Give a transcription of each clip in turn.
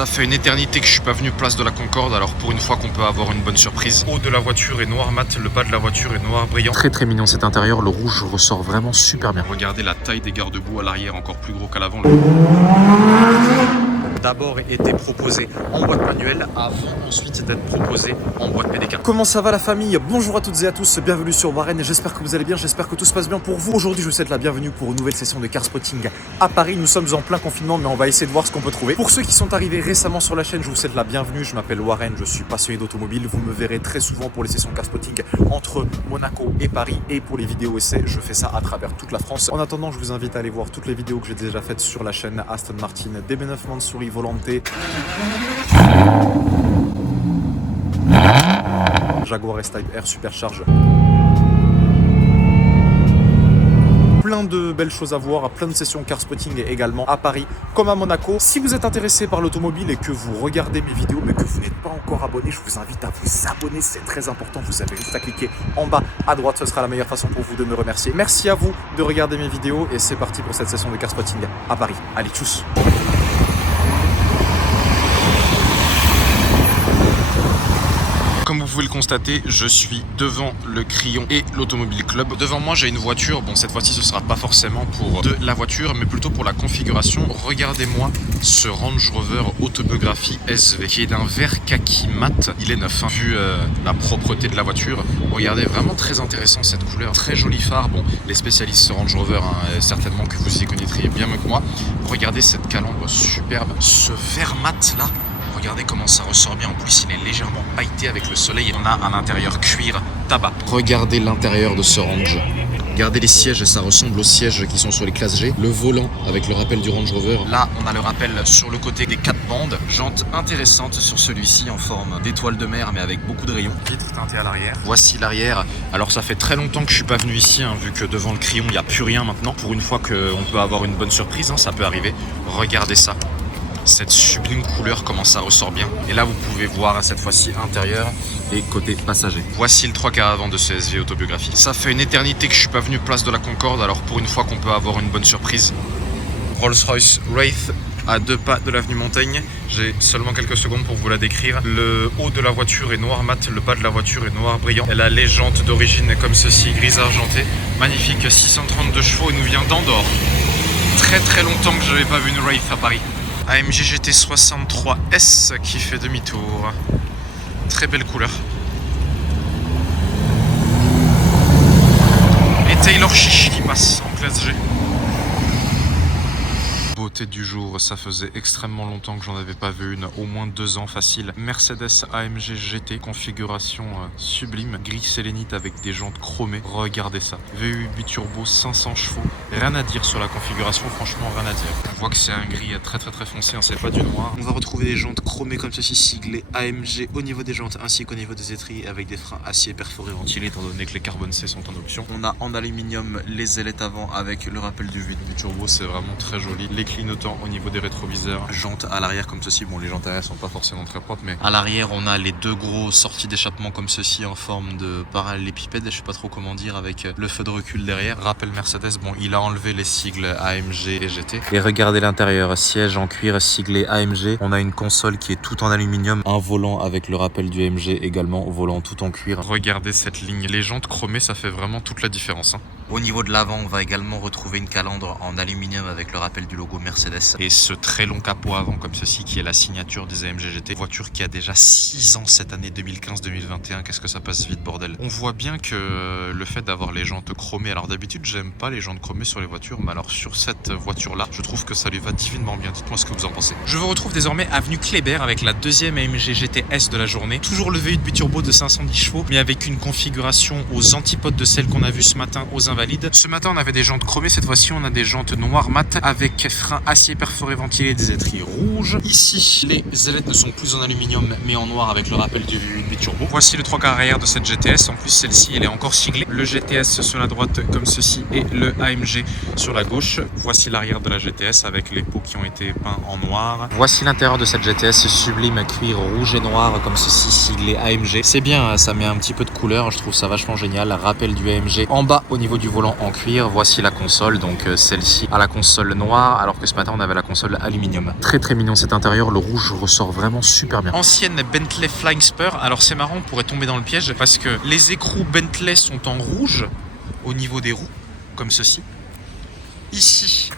Ça fait une éternité que je suis pas venu place de la Concorde, alors pour une fois qu'on peut avoir une bonne surprise. Le haut de la voiture est noir mat, le bas de la voiture est noir brillant. Très mignon cet intérieur, le rouge ressort vraiment super bien. Regardez la taille des garde-boue à l'arrière, encore plus gros qu'à l'avant. D'abord été proposé en boîte manuelle avant ensuite d'être proposé en boîte PDK. Comment ça va la famille? Bonjour à toutes et à tous, bienvenue sur Warren, j'espère que vous allez bien, j'espère que tout se passe bien pour vous. Aujourd'hui je vous souhaite la bienvenue pour une nouvelle session de car spotting à Paris. Nous sommes en plein confinement mais on va essayer de voir ce qu'on peut trouver. Pour ceux qui sont arrivés récemment sur la chaîne, je vous souhaite la bienvenue, je m'appelle Warren, je suis passionné d'automobile. Vous me verrez très souvent pour les sessions car spotting entre Monaco et Paris, et pour les vidéos essais, je fais ça à travers toute la France. En attendant, je vous invite à aller voir toutes les vidéos que j'ai déjà faites sur la chaîne Aston Martin, DB9 Mansouri, Volante, Jaguar S-Type R Supercharge. Plein de belles choses à voir, plein de sessions car spotting également à Paris comme à Monaco. Si vous êtes intéressé par l'automobile et que vous regardez mes vidéos mais que vous n'êtes pas encore abonné, je vous invite à vous abonner, c'est très important. Vous avez juste à cliquer en bas à droite, ce sera la meilleure façon pour vous de me remercier. Merci à vous de regarder mes vidéos et c'est parti pour cette session de car spotting à Paris. Allez, tchuss. Comme vous pouvez le constater, je suis devant le Crillon et l'Automobile Club. Devant moi, j'ai une voiture. Bon, cette fois-ci, ce sera pas forcément pour de la voiture, mais plutôt pour la configuration. Regardez-moi ce Range Rover Autobiography SV qui est d'un vert kaki mat. Il est neuf, hein. Vu la propreté de la voiture, regardez, vraiment très intéressant cette couleur. Très joli phare. Bon, les spécialistes Range Rover, hein, certainement que vous y connaîtrez bien mieux que moi. Regardez cette calandre superbe. Ce vert mat là. Regardez comment ça ressort bien. En plus, il est légèrement pailleté avec le soleil. On a un intérieur cuir tabac. Regardez l'intérieur de ce Range. Regardez les sièges, ça ressemble aux sièges qui sont sur les classes G. Le volant avec le rappel du Range Rover. Là, on a le rappel sur le côté des 4 bandes. Jante intéressante sur celui-ci en forme d'étoile de mer, mais avec beaucoup de rayons. Vitre teintée à l'arrière. Voici l'arrière. Alors, ça fait très longtemps que je suis pas venu ici, hein, vu que devant le Crillon, il n'y a plus rien maintenant. Pour une fois qu'on peut avoir une bonne surprise, hein, ça peut arriver. Regardez ça. Cette sublime couleur, comment ça ressort bien. Et là vous pouvez voir cette fois-ci intérieur et côté passager. Voici le 3 quarts avant de ce SV Autobiographie. Ça fait une éternité que je suis pas venu place de la Concorde, alors pour une fois qu'on peut avoir une bonne surprise. Rolls-Royce Wraith à 2 pas de l'avenue Montaigne. J'ai seulement quelques secondes pour vous la décrire. Le haut de la voiture est noir mat, le bas de la voiture est noir brillant. Elle a les jantes d'origine comme ceci, gris argenté. Magnifique, 632 chevaux et nous vient d'Andorre. Très longtemps que je n'avais pas vu une Wraith à Paris. AMG GT 63S qui fait demi-tour. Très belle couleur. Et Taylor Chichi qui passe en classe G. Beauté du jour, ça faisait extrêmement longtemps que j'en avais pas vu une, au moins 2 ans facile. Mercedes AMG GT, configuration sublime, gris sélénite avec des jantes chromées. Regardez ça, V8 biturbo, 500 chevaux, rien à dire sur la configuration, franchement rien à dire. On voit que c'est un gris très foncé, hein, c'est pas du noir. On va retrouver des jantes chromées comme ceci, siglées AMG au niveau des jantes ainsi qu'au niveau des étriers, avec des freins acier perforés ventilés étant donné que les carbone C sont en option. On a en aluminium les ailettes avant avec le rappel du V8 biturbo, c'est vraiment très joli. Les clignotants au niveau des rétroviseurs, jantes à l'arrière comme ceci. Bon, les jantes arrière sont pas forcément très propres, mais à l'arrière on a les 2 gros sorties d'échappement comme ceci en forme de parallélépipède, je sais pas trop comment dire, avec le feu de recul derrière. Rappel Mercedes, bon, il a enlevé les sigles AMG et GT. Et regardez l'intérieur, siège en cuir siglé AMG. On a une console qui est tout en aluminium, un volant avec le rappel du AMG également, volant tout en cuir. Regardez cette ligne, les jantes chromées, ça fait vraiment toute la différence, hein. Au niveau de l'avant, on va également retrouver une calandre en aluminium avec le rappel du logo Mercedes et ce très long capot avant comme ceci qui est la signature des AMG GT. Voiture qui a déjà 6 ans cette année 2015-2021. Qu'est-ce que ça passe vite, bordel. On voit bien que le fait d'avoir les jantes chromées, alors d'habitude j'aime pas les jantes chromées sur les voitures, mais alors sur cette voiture là je trouve que ça lui va divinement bien. Dites-moi ce que vous en pensez. Je vous retrouve désormais avenue Kléber avec la 2e AMG GT-S de la journée. Toujours le V8 biturbo de 510 chevaux mais avec une configuration aux antipodes de celle qu'on a vue ce matin aux Invalides. Ce matin on avait des jantes chromées, cette fois-ci on a des jantes noires mat avec frein acier perforé ventilé, des étriers rouges. Ici les ailettes ne sont plus en aluminium mais en noir avec le rappel du V8 biturbo. Voici le 3 quarts arrière de cette GTS, en plus celle-ci elle est encore siglée. Le GTS sur la droite comme ceci et le AMG sur la gauche. Voici l'arrière de la GTS avec les pots qui ont été peints en noir. Voici l'intérieur de cette GTS sublime cuir rouge et noir comme ceci siglé AMG. C'est bien, ça met un petit peu de couleur, je trouve ça vachement génial. Rappel du AMG en bas au niveau du volant en cuir. Voici la console, donc celle-ci à la console noire alors que ce matin on avait la console aluminium. Très mignon mignon cet intérieur, le rouge ressort vraiment super bien. Ancienne Bentley Flying Spur, alors c'est marrant, on pourrait tomber dans le piège parce que les écrous Bentley sont en rouge au niveau des roues, comme ceci. Ici,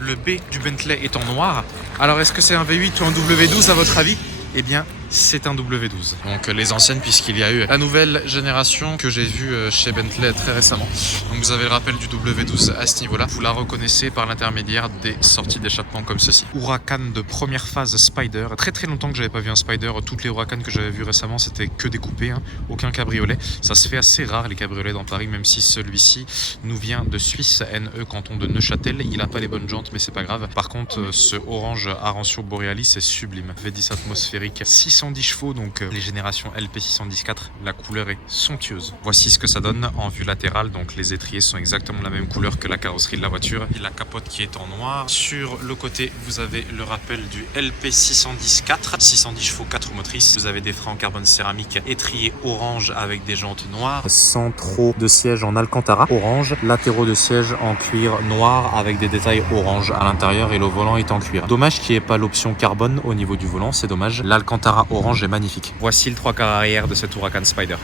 le B du Bentley est en noir. Alors est-ce que c'est un V8 ou un W12 à votre avis? Eh bien, c'est un W12. Donc les anciennes, puisqu'il y a eu la nouvelle génération que j'ai vue chez Bentley très récemment. Donc vous avez le rappel du W12 à ce niveau-là. Vous la reconnaissez par l'intermédiaire des sorties d'échappement comme ceci. Huracan de première phase Spider. Très très longtemps que j'avais pas vu un Spider. Toutes les Huracan que j'avais vu récemment, c'était que des coupés, hein. Aucun cabriolet. Ça se fait assez rare les cabriolets dans Paris, même si celui-ci nous vient de Suisse, NE, canton de Neuchâtel. Il a pas les bonnes jantes, mais c'est pas grave. Par contre, ce orange Arancio Borealis est sublime. V10 atmosphérique, 610 chevaux, donc les générations LP610-4, la couleur est somptueuse. Voici ce que ça donne en vue latérale, donc les étriers sont exactement la même couleur que la carrosserie de la voiture, et la capote qui est en noir. Sur le côté, vous avez le rappel du LP610-4, 610 chevaux, 4 motrices. Vous avez des freins en carbone céramique, étriers orange avec des jantes noires. Centraux de siège en Alcantara orange, latéraux de siège en cuir noir avec des détails orange à l'intérieur, et le volant est en cuir. Dommage qu'il n'y ait pas l'option carbone au niveau du volant, c'est dommage. L'Alcantara orange est magnifique. Voici le 3/4 arrière de cette Huracan Spider.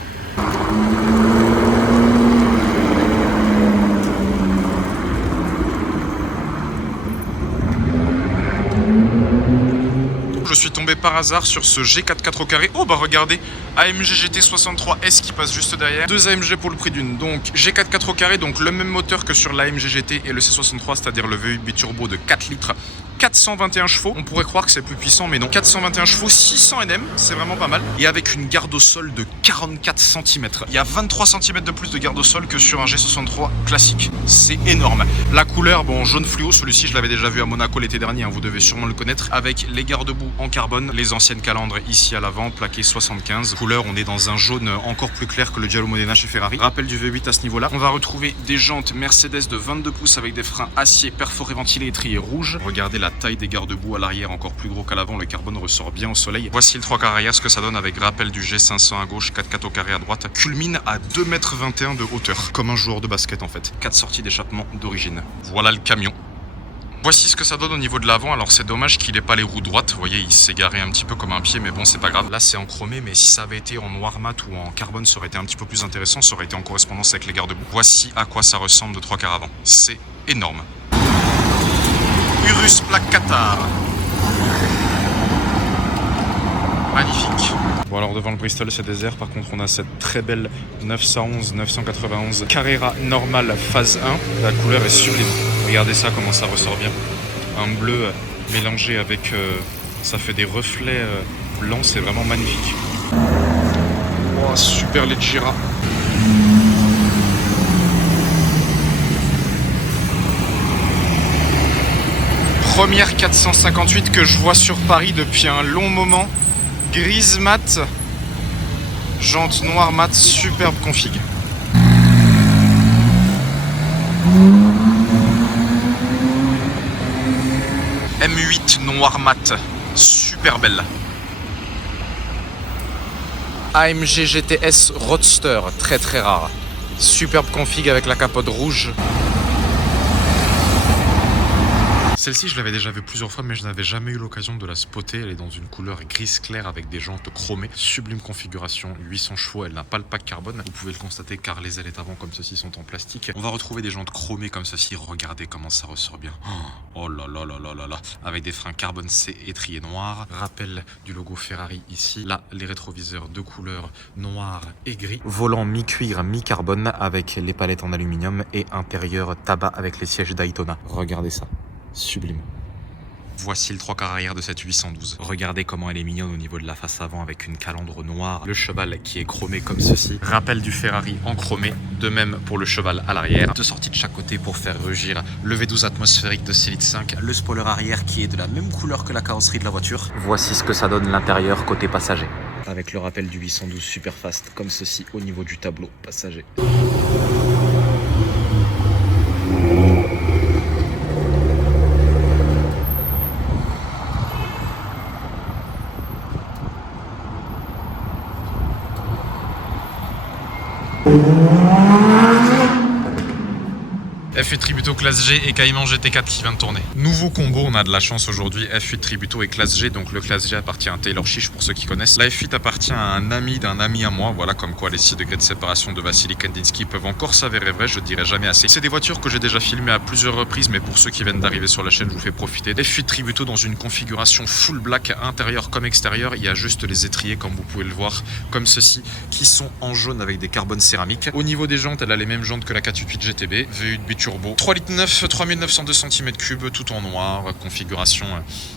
Je suis tombé par hasard sur ce G44 au carré. Oh bah regardez, AMG GT 63S qui passe juste derrière. Deux AMG pour le prix d'une. Donc G44 au carré, donc le même moteur que sur l'AMG GT et le C63, c'est-à-dire le V8 biturbo de 4 litres. 421 chevaux, on pourrait croire que c'est plus puissant, mais non. 421 chevaux, 600 Nm, c'est vraiment pas mal. Et avec une garde au sol de 44 cm. Il y a 23 cm de plus de garde au sol que sur un G63 classique. C'est énorme. La couleur, bon, jaune fluo, celui-ci je l'avais déjà vu à Monaco l'été dernier, hein, vous devez sûrement le connaître. Avec les garde-boue en carbone, les anciennes calandres ici à l'avant, plaquées 75. Couleur, on est dans un jaune encore plus clair que le Giallo Modena chez Ferrari. Rappel du V8 à ce niveau-là. On va retrouver des jantes Mercedes de 22 pouces avec des freins acier perforés ventilés étriés rouges. Regardez la taille des garde-boue à l'arrière, encore plus gros qu'à l'avant, le carbone ressort bien au soleil. Voici le 3/4 arrière, ce que ça donne avec rappel du G500 à gauche, 4x4 au carré à droite, culmine à 2,21 m de hauteur, comme un joueur de basket en fait. 4 sorties d'échappement d'origine. Voilà le camion. Voici ce que ça donne au niveau de l'avant. Alors c'est dommage qu'il n'ait pas les roues droites, vous voyez il s'est garé un petit peu comme un pied, mais bon c'est pas grave. Là c'est en chromé, mais si ça avait été en noir mat ou en carbone, ça aurait été un petit peu plus intéressant, ça aurait été en correspondance avec les garde-boue. Voici à quoi ça ressemble de 3/4 avant. C'est énorme. Urus plaque Qatar. Magnifique. Bon alors devant le Bristol c'est désert, par contre on a cette très belle 911 Carrera normale phase 1. La couleur est sublime. Regardez ça comment ça ressort bien. Un bleu mélangé avec... ça fait des reflets blancs, c'est vraiment magnifique. Oh, super Leggera. Première 458 que je vois sur Paris depuis un long moment. Grise mat, jante noire mat, superbe config. M8 noir mat, super belle. AMG GTS Roadster, très très rare. Superbe config avec la capote rouge. Celle-ci, je l'avais déjà vue plusieurs fois, mais je n'avais jamais eu l'occasion de la spotter. Elle est dans une couleur grise claire avec des jantes chromées. Sublime configuration, 800 chevaux. Elle n'a pas le pack carbone. Vous pouvez le constater car les ailettes avant comme ceci sont en plastique. On va retrouver des jantes chromées comme ceci. Regardez comment ça ressort bien. Oh là là là là là là. Avec des freins carbone C étriés noirs. Rappel du logo Ferrari ici. Là, les rétroviseurs de couleur noir et gris. Volant mi-cuir, mi-carbone avec les palettes en aluminium et intérieur tabac avec les sièges Daytona. Regardez ça. Sublime. Voici le 3/4 arrière de cette 812. Regardez comment elle est mignonne au niveau de la face avant avec une calandre noire. Le cheval qui est chromé comme ceci. Rappel du Ferrari en chromé. De même pour le cheval à l'arrière. Deux sorties de chaque côté pour faire rugir le V12 atmosphérique de 6 litres 5. Le spoiler arrière qui est de la même couleur que la carrosserie de la voiture. Voici ce que ça donne l'intérieur côté passager. Avec le rappel du 812 Superfast comme ceci au niveau du tableau passager. F8 Tributo classe G et Cayman GT4 qui vient de tourner. Nouveau combo, on a de la chance aujourd'hui. F8 Tributo et classe G, donc le classe G appartient à Taylor Chiche pour ceux qui connaissent. La F8 appartient à un ami d'un ami à moi. Voilà, comme quoi les 6 degrés de séparation de Vassili Kandinsky peuvent encore s'avérer vrais, je dirais jamais assez. C'est des voitures que j'ai déjà filmées à plusieurs reprises, mais pour ceux qui viennent d'arriver sur la chaîne, je vous fais profiter. F8 Tributo dans une configuration full black, intérieur comme extérieur. Il y a juste les étriers, comme vous pouvez le voir, comme ceci, qui sont en jaune avec des carbones céramiques. Au niveau des jantes, elle a les mêmes jantes que la 488 GTB, V8 biturbo, 3,9 litres, 3902 cm3, tout en noir, configuration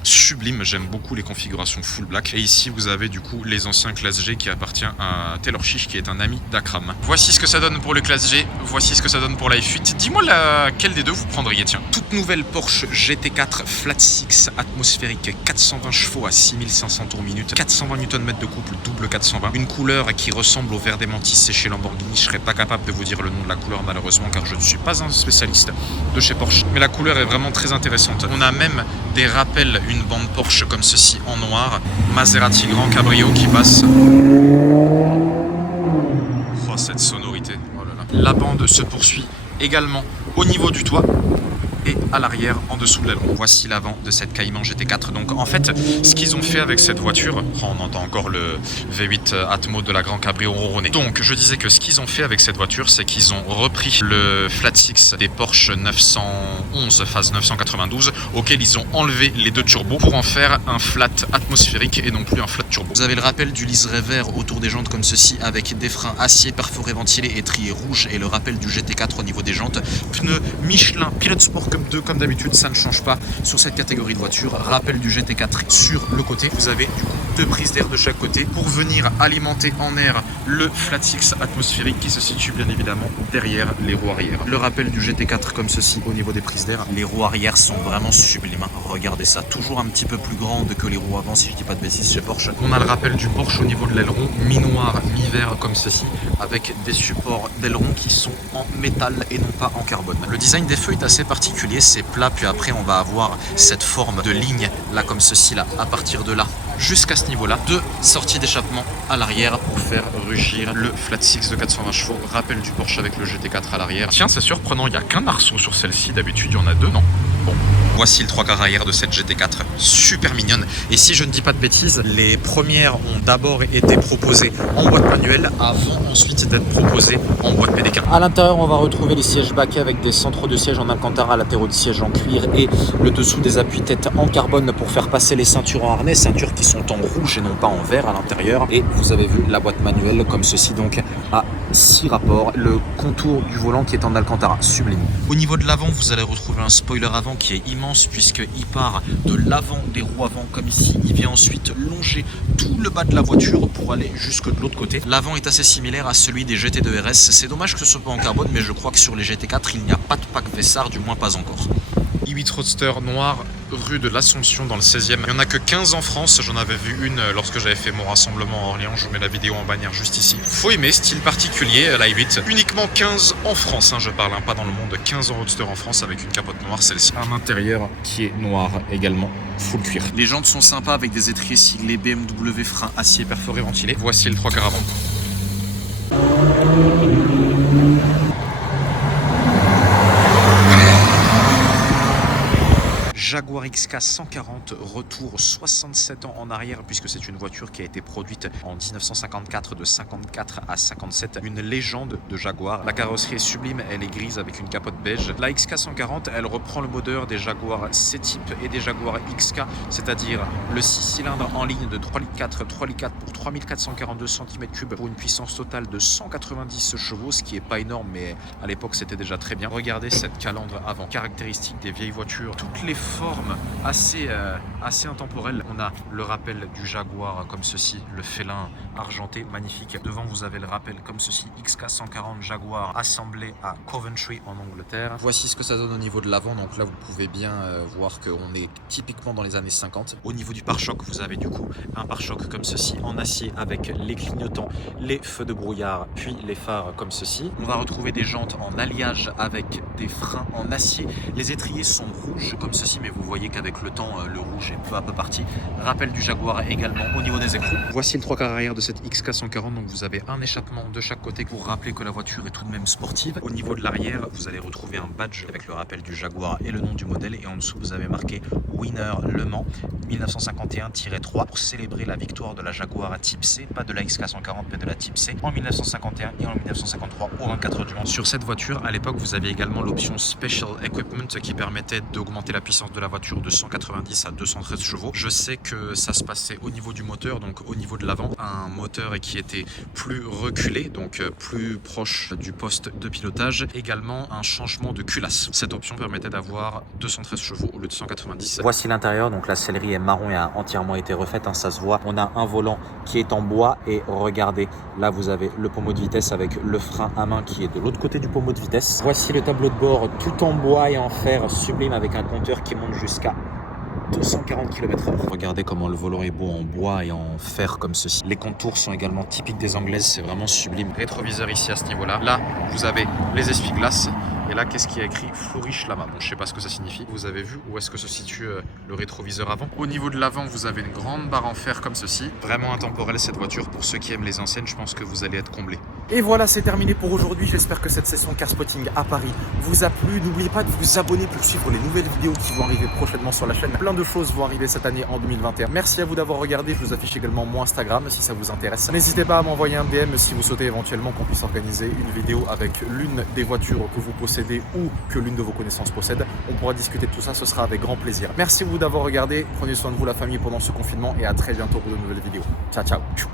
sublime. J'aime beaucoup les configurations full black. Et ici, vous avez du coup les anciens classe G qui appartient à Taylor Chiche, qui est un ami d'Akram. Voici ce que ça donne pour le classe G, voici ce que ça donne pour la F8. Dis-moi laquelle des deux vous prendriez, tiens. Toute nouvelle Porsche GT4 Flat 6 atmosphérique, 420 chevaux à 6500 tours minute, 420 Nm de couple, double 420. Une couleur qui ressemble au vert des mantis, c'est chez Lamborghini. Je serais pas capable de vous dire le nom de la couleur malheureusement, car je ne suis pas un spécialiste de chez Porsche. Mais la couleur est vraiment très intéressante. On a même des rappels, une bande Porsche comme ceci en noir. Maserati Grand Cabrio qui passe. Oh, cette sonorité. Oh là là. La bande se poursuit également au niveau du toit et à l'arrière en dessous de l'aileron. Voici l'avant de cette Cayman GT4. Donc en fait, ce qu'ils ont fait avec cette voiture, on entend encore le V8 Atmo de la Grand Cabrio ronronner. Donc je disais que ce qu'ils ont fait avec cette voiture, c'est qu'ils ont repris le Flat 6 des Porsche 911 phase 992, auquel ils ont enlevé les deux turbos pour en faire un flat atmosphérique et non plus un flat turbo. Vous avez le rappel du liseré vert autour des jantes comme ceci, avec des freins acier perforés ventilés et triés rouges, et le rappel du GT4 au niveau des jantes. Pneus Michelin Pilot Sport comme d'habitude, ça ne change pas sur cette catégorie de voiture. Rappel du GT4 sur le côté. Vous avez du coup deux prises d'air de chaque côté pour venir alimenter en air le Flat 6 atmosphérique qui se situe bien évidemment derrière les roues arrière. Le rappel du GT4 comme ceci au niveau des prises d'air. Les roues arrière sont vraiment sublimes. Regardez ça, toujours un petit peu plus grande que les roues avant si je dis pas de bêtises chez Porsche. On a le rappel du Porsche au niveau de l'aileron, mi-noir, mi-vert comme ceci, avec des supports d'aileron qui sont en métal et non pas en carbone. Le design des feux est assez particulier. C'est plat, puis après on va avoir cette forme de ligne là comme ceci là, à partir de là jusqu'à ce niveau là, deux sorties d'échappement à l'arrière pour faire rugir le Flat 6 de 420 chevaux, rappel du Porsche avec le GT4 à l'arrière. Tiens, c'est surprenant, il n'y a qu'un arceau sur celle-ci, d'habitude il y en a deux, non? Bon. Voici le 3/4 arrière de cette GT4, super mignonne. Et si je ne dis pas de bêtises, les premières ont d'abord été proposées en boîte manuelle avant ensuite d'être proposées en boîte PDK. À l'intérieur, on va retrouver les sièges baquets avec des centres de sièges en alcantara, latéraux de sièges en cuir et le dessous des appuis-têtes en carbone pour faire passer les ceintures en harnais, ceintures qui sont en rouge et non pas en vert à l'intérieur. Et vous avez vu la boîte manuelle comme ceci, donc à 6 rapports. Le contour du volant qui est en alcantara, sublime. Au niveau de l'avant, vous allez retrouver un spoiler avant qui est immense puisqu'il part de l'avant des roues avant comme ici, il vient ensuite longer tout le bas de la voiture pour aller jusque de l'autre côté. L'avant est assez similaire à celui des GT2 RS, c'est dommage que ce soit pas en carbone, mais je crois que sur les GT4 il n'y a pas de pack Vessar, du moins pas encore. i8 Roadster noir, rue de l'Assomption dans le 16e. Il n'y en a que 15 en France, j'en avais vu une lorsque j'avais fait mon rassemblement à Orléans, je vous mets la vidéo en bannière juste ici. Faut aimer, style particulier, la i8. Uniquement 15 en France, je parle, pas dans le monde. 15 en Roadster en France avec une capote noire, celle-ci. Un intérieur qui est noir également, full cuir. Les jantes sont sympas avec des étriers siglés BMW, freins acier perforé ventilé. Voici le 3/4 avant. Jaguar XK 140, retour 67 ans en arrière puisque c'est une voiture qui a été produite en 1954, de 54 à 57. Une légende de Jaguar. La carrosserie est sublime, elle est grise avec une capote beige. La XK 140, elle reprend le moteur des Jaguar C-Type et des Jaguar XK, c'est-à-dire le 6 cylindres en ligne de 3,4 litres pour 3442 cm3 pour une puissance totale de 190 chevaux, ce qui est pas énorme mais à l'époque c'était déjà très bien. Regardez cette calandre avant, caractéristique des vieilles voitures. Toutes les forme assez intemporelle. On a le rappel du Jaguar comme ceci, le félin argenté, magnifique. Devant vous avez le rappel comme ceci, XK 140 Jaguar assemblé à Coventry en Angleterre. Voici ce que ça donne au niveau de l'avant, donc là vous pouvez bien voir qu'on est typiquement dans les années 50. Au niveau du pare-choc, vous avez du coup un pare-choc comme ceci en acier avec les clignotants, les feux de brouillard, puis les phares comme ceci. On va retrouver des jantes en alliage avec des freins en acier. Les étriers sont rouges comme ceci, mais mais vous voyez qu'avec le temps, le rouge est peu à peu parti. Rappel du Jaguar également au niveau des écrous. Voici le 3/4 arrière de cette XK140, donc vous avez un échappement de chaque côté pour rappeler que la voiture est tout de même sportive. Au niveau de l'arrière, vous allez retrouver un badge avec le rappel du Jaguar et le nom du modèle, et en dessous vous avez marqué Winner Le Mans 1951-3 pour célébrer la victoire de la Jaguar à Type C, pas de la XK140 mais de la Type C en 1951 et en 1953 au 24 du Mans. Sur cette voiture, à l'époque, vous aviez également l'option Special Equipment qui permettait d'augmenter la puissance de la voiture de 190 à 213 chevaux. Je sais que ça se passait au niveau du moteur, donc au niveau de l'avant, un moteur qui était plus reculé, donc plus proche du poste de pilotage. Également un changement de culasse. Cette option permettait d'avoir 213 chevaux au lieu de 190. Voici l'intérieur, donc la sellerie est marron et a entièrement été refaite, hein, ça se voit. On a un volant qui est en bois et regardez, là vous avez le pommeau de vitesse avec le frein à main qui est de l'autre côté du pommeau de vitesse. Voici le tableau de bord tout en bois et en fer sublime avec un compteur qui monte jusqu'à 240 km/h. Regardez comment le volant est beau en bois et en fer comme ceci. Les contours sont également typiques des anglaises, c'est vraiment sublime. Rétroviseur ici à ce niveau-là. Là, vous avez les essuie-glaces. Et là, qu'est-ce qu'il y a écrit Flourish Lama. Bon, je sais pas ce que ça signifie. Vous avez vu où est-ce que se situe le rétroviseur avant. Au niveau de l'avant, vous avez une grande barre en fer comme ceci. Vraiment intemporelle cette voiture. Pour ceux qui aiment les anciennes, je pense que vous allez être comblés. Et voilà, c'est terminé pour aujourd'hui. J'espère que cette session Car Spotting à Paris vous a plu. N'oubliez pas de vous abonner pour suivre les nouvelles vidéos qui vont arriver prochainement sur la chaîne. Plein de choses vont arriver cette année en 2021. Merci à vous d'avoir regardé. Je vous affiche également mon Instagram si ça vous intéresse. N'hésitez pas à m'envoyer un DM si vous souhaitez éventuellement qu'on puisse organiser une vidéo avec l'une des voitures que vous possédez ou que l'une de vos connaissances possède. On pourra discuter de tout ça, ce sera avec grand plaisir. Merci à vous d'avoir regardé. Prenez soin de vous la famille pendant ce confinement et à très bientôt pour de nouvelles vidéos. Ciao, ciao.